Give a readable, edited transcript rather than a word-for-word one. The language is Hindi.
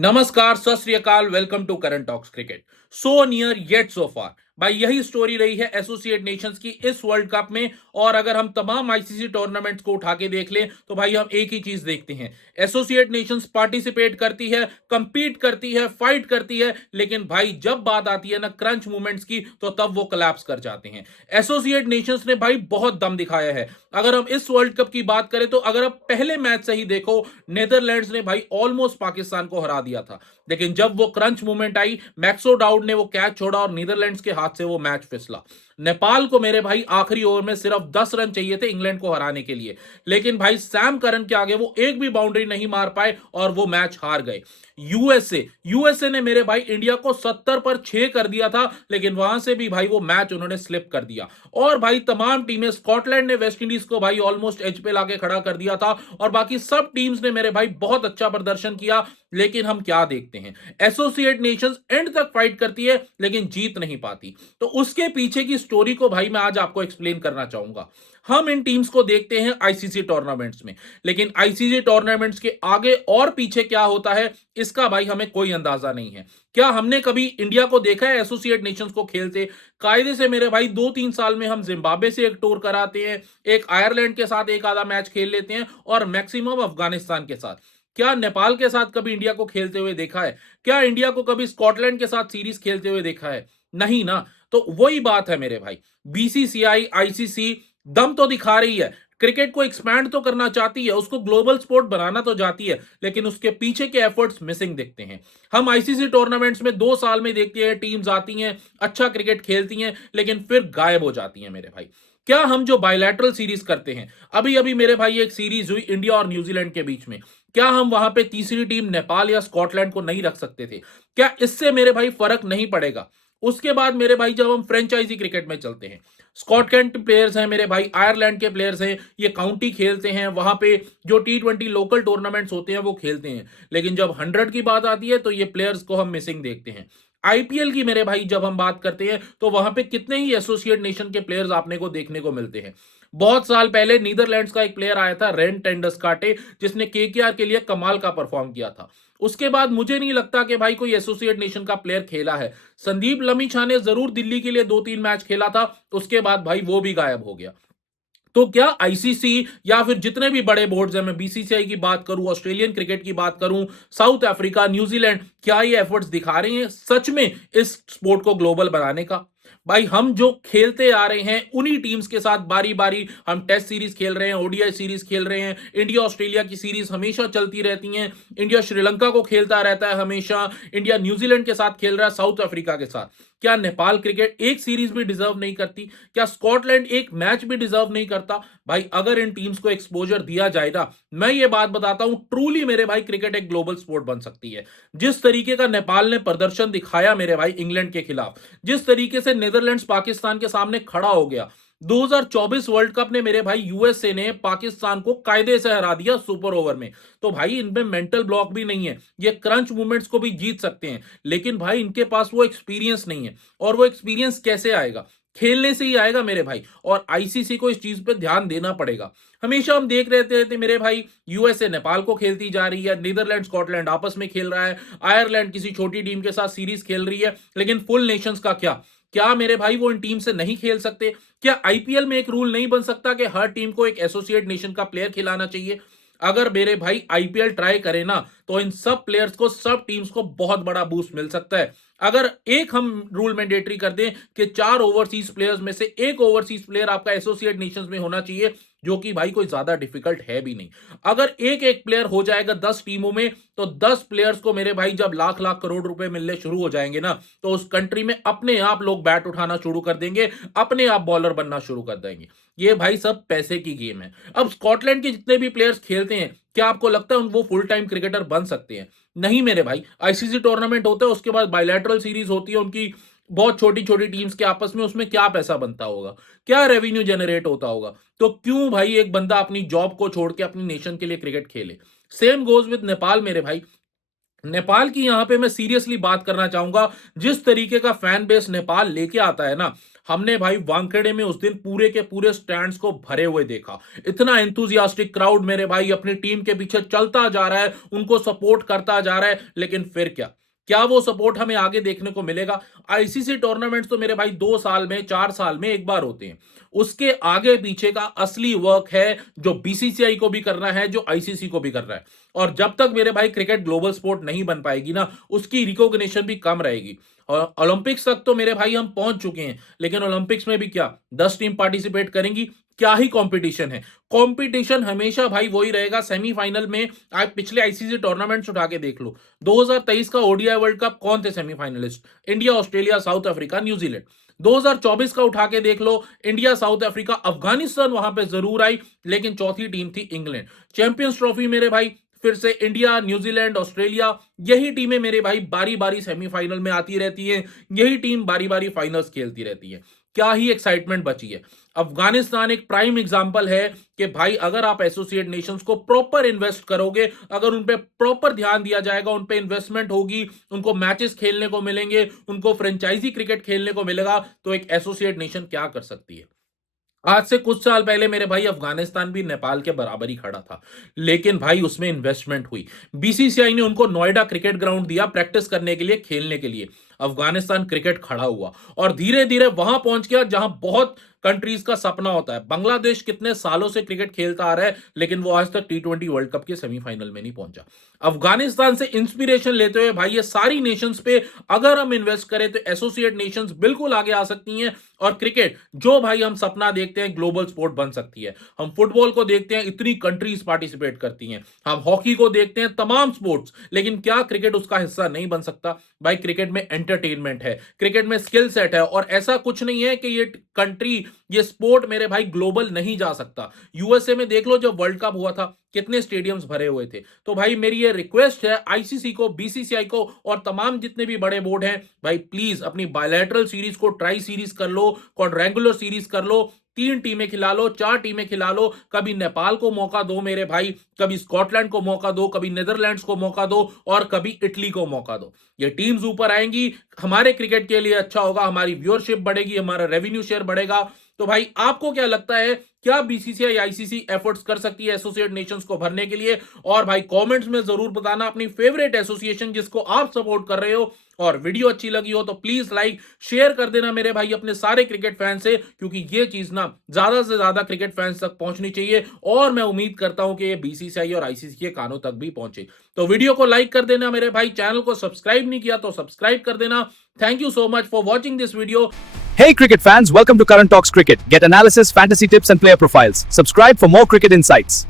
नमस्कार, Sat Sri Akal, welcome to current talks cricket. So near yet so far. भाई यही स्टोरी रही है एसोसिएट नेशंस की इस वर्ल्ड कप में। और अगर हम तमाम आईसीसी टूर्नामेंट्स को उठा के देख लें तो भाई हम एक ही चीज देखते हैं। एसोसिएट नेशंस पार्टिसिपेट करती है, कंपीट करती है, फाइट करती है, लेकिन भाई जब बात आती है ना क्रंच मूवमेंट्स की तो तब वो कोलैप्स कर जाते हैं। एसोसिएट नेशंस ने भाई बहुत दम दिखाया है। अगर हम इस वर्ल्ड कप की बात करें तो अगर आप पहले मैच से ही देखो, नेदरलैंड्स ने भाई ऑलमोस्ट पाकिस्तान को हरा दिया था। लेकिन जब वो क्रंच मूवमेंट आई, मैक्सो डाउड ने वो कैच छोड़ा और नीदरलैंड्स के हाथ से वो मैच फिसला। नेपाल को मेरे भाई आखिरी ओवर में सिर्फ 10 रन चाहिए थे इंग्लैंड को हराने के लिए, लेकिन भाई सैम करन के आगे वो एक भी बाउंड्री नहीं मार पाए और वो मैच हार गए। यूएसए ने मेरे भाई इंडिया को 70 पर 6 कर दिया था, लेकिन वहां से भी भाई वो मैच उन्होंने स्लिप कर दिया। और भाई तमाम टीमें, स्कॉटलैंड ने वेस्ट इंडीज को भाई ऑलमोस्ट एज पे लाके खड़ा कर दिया था और बाकी सब टीम्स ने मेरे भाई बहुत अच्छा प्रदर्शन किया। लेकिन हम क्या देखते हैं, एसोसिएट नेशंस एंड तक फाइट करती है लेकिन जीत नहीं पाती। तो उसके पीछे की स्टोरी को भाई मैं आज आपको एक्सप्लेन करना चाहूंगा। हम इन टीम्स को देखते हैं आईसीसी टूर्नामेंट्स में, लेकिन आईसीसी टूर्नामेंट्स के आगे और पीछे क्या होता है इसका भाई हमें कोई अंदाजा नहीं है। क्या हमने कभी इंडिया को देखा है एसोसिएट नेशंस को खेलते? कायदे से मेरे भाई 2-3 साल में हम जिम्बाब्वे से एक टूर कराते हैं, एक आयरलैंड के साथ एक आधा मैच खेल लेते हैं और मैक्सिमम अफगानिस्तान के साथ। क्या नेपाल के साथ कभी इंडिया को खेलते हुए देखा है? क्या इंडिया को कभी स्कॉटलैंड के साथ सीरीज खेलते हुए देखा है? नहीं ना। तो वही बात है मेरे भाई, बीसीसीआई, आईसीसी दम तो दिखा रही है, क्रिकेट को एक्सपैंड तो करना चाहती है, उसको ग्लोबल स्पोर्ट बनाना तो चाहती है, लेकिन उसके पीछे के एफर्ट्स मिसिंग दिखते हैं। हम आईसीसी टूर्नामेंट्स में 2 साल में देखते हैं टीम्स आती हैं, अच्छा क्रिकेट खेलती हैं, लेकिन फिर गायब हो जाती हैं मेरे भाई। क्या हम जो बायलैटरल सीरीज करते हैं, अभी अभी मेरे भाई एक सीरीज हुई इंडिया और न्यूजीलैंड के बीच में, क्या हम वहां पे तीसरी टीम नेपाल या स्कॉटलैंड को नहीं रख सकते थे? क्या इससे मेरे भाई फर्क नहीं पड़ेगा? उसके बाद मेरे भाई जब हम फ्रेंचाइजी क्रिकेट में चलते हैं, स्कॉटलैंड के प्लेयर्स हैं मेरे भाई, आयरलैंड के प्लेयर्स हैं, ये काउंटी खेलते हैं, वहां पे जो T20 लोकल टूर्नामेंट्स होते हैं वो खेलते हैं, लेकिन जब 100 की बात आती है तो ये प्लेयर्स को हम मिसिंग देखते हैं। आईपीएल की मेरे भाई जब हम बात करते हैं तो वहां पे कितने ही एसोसिएट नेशन के प्लेयर्स आपने को देखने को मिलते हैं। बहुत साल पहले नीदरलैंड्स का एक प्लेयर आया था, रेन टेंडसकाटे, जिसने केकेआर के लिए कमाल का परफॉर्म किया था। उसके बाद मुझे नहीं लगता कि भाई कोई एसोसिएट नेशन का प्लेयर खेला है। संदीप लमिछा ने जरूर दिल्ली के लिए 2-3 मैच खेला था, उसके बाद भाई वो भी गायब हो गया। तो क्या आईसीसी या फिर जितने भी बड़े बोर्ड्स हैं, मैं बीसीसीआई की बात करूं, ऑस्ट्रेलियन क्रिकेट की बात करूं, साउथ अफ्रीका, न्यूजीलैंड, क्या ये एफर्ट्स दिखा रहे हैं सच में इस स्पोर्ट को ग्लोबल बनाने का? भाई हम जो खेलते आ रहे हैं उन्हीं टीम्स के साथ बारी बारी हम टेस्ट सीरीज खेल रहे हैं, ओडीआई सीरीज खेल रहे हैं, इंडिया ऑस्ट्रेलिया की सीरीज हमेशा चलती रहती हैं, इंडिया श्रीलंका को खेलता रहता है हमेशा, इंडिया न्यूजीलैंड के साथ खेल रहा है, साउथ अफ्रीका के साथ। क्या नेपाल क्रिकेट एक सीरीज भी डिजर्व नहीं करती? क्या स्कॉटलैंड एक मैच भी डिजर्व नहीं करता? भाई अगर इन टीम्स को एक्सपोजर दिया जाए ना, मैं ये बात बताता हूं, ट्रूली मेरे भाई क्रिकेट एक ग्लोबल स्पोर्ट बन सकती है। जिस तरीके का नेपाल ने प्रदर्शन दिखाया मेरे भाई इंग्लैंड के खिलाफ, जिस तरीके से नीदरलैंड्स पाकिस्तान के सामने खड़ा हो गया, 2024 वर्ल्ड कप ने मेरे भाई यूएसए ने पाकिस्तान को कायदे से हरा दिया सुपर ओवर में। तो भाई इनमें मेंटल ब्लॉक भी नहीं है, ये क्रंच मूवमेंट्स को भी जीत सकते हैं, लेकिन भाई इनके पास वो एक्सपीरियंस नहीं है। और वो एक्सपीरियंस कैसे आएगा? खेलने से ही आएगा मेरे भाई। और आईसीसी को इस चीज पे ध्यान देना पड़ेगा। हमेशा हम देख रहे थे मेरे भाई, यूएसए नेपाल को खेलती जा रही है, नीदरलैंड स्कॉटलैंड आपस में खेल रहा है, आयरलैंड किसी छोटी टीम के साथ सीरीज खेल रही है, लेकिन फुल नेशंस का क्या? क्या मेरे भाई वो इन टीम से नहीं खेल सकते? क्या आईपीएल में एक रूल नहीं बन सकता कि हर टीम को एक एसोसिएट नेशन का प्लेयर खिलाना चाहिए? अगर मेरे भाई आईपीएल ट्राई करे ना तो इन सब प्लेयर्स को, सब टीम्स को बहुत बड़ा बूस्ट मिल सकता है। अगर एक हम रूल मैंडेटरी कर दें कि 4 ओवरसीज प्लेयर्स में से एक ओवरसीज प्लेयर आपका एसोसिएट नेशंस में होना चाहिए, जो कि भाई कोई ज्यादा डिफिकल्ट है भी नहीं। अगर एक एक प्लेयर हो जाएगा 10 टीमों में, तो 10 प्लेयर्स को मेरे भाई जब लाख लाख करोड़ रुपए मिलने शुरू हो जाएंगे ना, तो उस कंट्री में अपने आप लोग बैट उठाना शुरू कर देंगे, अपने आप बॉलर बनना शुरू कर देंगे। ये भाई सब पैसे की गेम है। अब स्कॉटलैंड के जितने भी प्लेयर्स खेलते हैं, क्या आपको लगता है वो फुल टाइम क्रिकेटर बन सकते हैं? नहीं मेरे भाई। आईसीसी टूर्नामेंट होता है, उसके बाद बायलैटरल सीरीज होती है उनकी, बहुत छोटी छोटी टीम्स के आपस में, उसमें क्या पैसा बनता होगा, क्या रेवेन्यू जनरेट होता होगा? तो क्यों भाई एक बंदा अपनी जॉब को छोड़ के अपनी नेशन के लिए क्रिकेट खेले? सेम गोज विद नेपाल मेरे भाई। नेपाल की यहां पे मैं सीरियसली बात करना चाहूंगा। जिस तरीके का फैन बेस नेपाल लेके आता है ना, हमने भाई वानखेड़े में उस दिन पूरे के पूरे स्टैंड्स को भरे हुए देखा। इतना एंथुजियास्टिक क्राउड मेरे भाई अपनी टीम के पीछे चलता जा रहा है, उनको सपोर्ट करता जा रहा है। लेकिन फिर क्या क्या वो सपोर्ट हमें आगे देखने को मिलेगा? आईसीसी टूर्नामेंट्स तो मेरे भाई 2 साल में 4 साल में एक बार होते हैं। उसके आगे पीछे का असली वर्क है जो बीसीसीआई को भी करना है, जो आईसीसी को भी करना है। और जब तक मेरे भाई क्रिकेट ग्लोबल स्पोर्ट नहीं बन पाएगी ना, उसकी रिकॉग्निशन भी कम रहेगी। और ओलंपिक्स तक तो मेरे भाई हम पहुंच चुके हैं, लेकिन ओलंपिक्स में भी क्या 10 टीम पार्टिसिपेट करेंगी? क्या ही कंपटीशन है। कंपटीशन हमेशा भाई वही रहेगा सेमीफाइनल में। आप पिछले आईसीसी टूर्नामेंट्स उठा के देख लो, 2023 का ओडीआई वर्ल्ड कप कौन थे semifinalist? India, Australia, south Africa, New Zealand. 2024 का उठा के देख लो, इंडिया, साउथ अफ्रीका, अफगानिस्तान वहां पे जरूर आई, लेकिन चौथी टीम थी इंग्लैंड। चैंपियंस ट्रॉफी मेरे भाई फिर से इंडिया, न्यूजीलैंड, ऑस्ट्रेलिया, यही टीमें मेरे भाई बारी बारी सेमीफाइनल में आती रहती हैं। यही टीम बारी बारी फाइनल्स खेलती रहती है। क्या ही एक्साइटमेंट बची है। अफगानिस्तान एक प्राइम एग्जांपल है कि भाई अगर आप एसोसिएट नेशंस को प्रॉपर इन्वेस्ट करोगे, अगर उन पे प्रॉपर ध्यान दिया जाएगा, उन पे इन्वेस्टमेंट होगी, उनको मैचेस खेलने को मिलेंगे, उनको फ्रेंचाइजी क्रिकेट खेलने को मिलेगा, तो एक एसोसिएट नेशन क्या कर सकती है। आज से कुछ साल पहले मेरे भाई अफगानिस्तान भी नेपाल के बराबर ही खड़ा था, लेकिन भाई उसमें इन्वेस्टमेंट हुई। बीसीसीआई ने उनको नोएडा क्रिकेट ग्राउंड दिया प्रैक्टिस करने के लिए, खेलने के लिए। अफगानिस्तान क्रिकेट खड़ा हुआ और धीरे धीरे वहां पहुंच गया जहां बहुत कंट्रीज का सपना होता है। बांग्लादेश कितने सालों से क्रिकेट खेलता आ रहा है, लेकिन वो आज तक T20 वर्ल्ड कप के सेमीफाइनल में नहीं पहुंचा। अफगानिस्तान से इंस्पिरेशन लेते हुए भाई ये सारी नेशंस पे अगर हम इन्वेस्ट करें तो एसोसिएट नेशंस बिल्कुल आगे आ सकती हैं। और क्रिकेट जो भाई हम सपना देखते हैं, ग्लोबल स्पोर्ट बन सकती है। हम फुटबॉल को देखते हैं, इतनी कंट्रीज पार्टिसिपेट करती हैं। हम हॉकी को देखते हैं, तमाम स्पोर्ट्स, लेकिन क्या क्रिकेट उसका हिस्सा नहीं बन सकता? भाई क्रिकेट में एंटरटेनमेंट है, क्रिकेट में स्किल सेट है, और ऐसा कुछ नहीं है कि ये कंट्री, ये स्पोर्ट मेरे भाई ग्लोबल नहीं जा सकता। यूएसए में देख लो, जब वर्ल्ड कप हुआ था कितने स्टेडियम्स भरे हुए थे। तो भाई मेरी ये रिक्वेस्ट है आईसीसी को, बीसीसीआई को और तमाम जितने भी बड़े बोर्ड हैं, भाई प्लीज अपनी बायलैटरल सीरीज को ट्राई सीरीज कर लो, क्वाड्रेंगुलर सीरीज कर लो, 3 टीमें खिला लो, 4 टीमें खिला लो। कभी नेपाल को मौका दो मेरे भाई, कभी स्कॉटलैंड को मौका दो, कभी नीदरलैंड्स को मौका दो, और कभी इटली को मौका दो। ये टीम्स ऊपर आएंगी, हमारे क्रिकेट के लिए अच्छा होगा, हमारी व्यूअरशिप बढ़ेगी, हमारा रेवेन्यू शेयर बढ़ेगा। तो भाई आपको क्या लगता है, क्या बीसीसीआई आईसीसी एफर्ट्स कर सकती है एसोसिएट नेशंस को भरने के लिए? और भाई कमेंट्स में जरूर बताना अपनी फेवरेट एसोसिएशन जिसको आप सपोर्ट कर रहे हो। और वीडियो अच्छी लगी हो तो प्लीज लाइक शेयर कर देना मेरे भाई अपने सारे क्रिकेट फैन से, क्योंकि ये चीज ना ज्यादा से ज्यादा क्रिकेट फैंस तक पहुंचनी चाहिए। और मैं उम्मीद करता हूं कि ये बीसीसीआई और आईसीसी के कानों तक भी पहुंचे। तो वीडियो को लाइक कर देना मेरे भाई, चैनल को सब्सक्राइब नहीं किया तो सब्सक्राइब कर देना। Thank you so much for watching this video. Hey cricket fans, welcome to Current Talks Cricket. Get analysis, fantasy tips and player profiles. Subscribe for more cricket insights.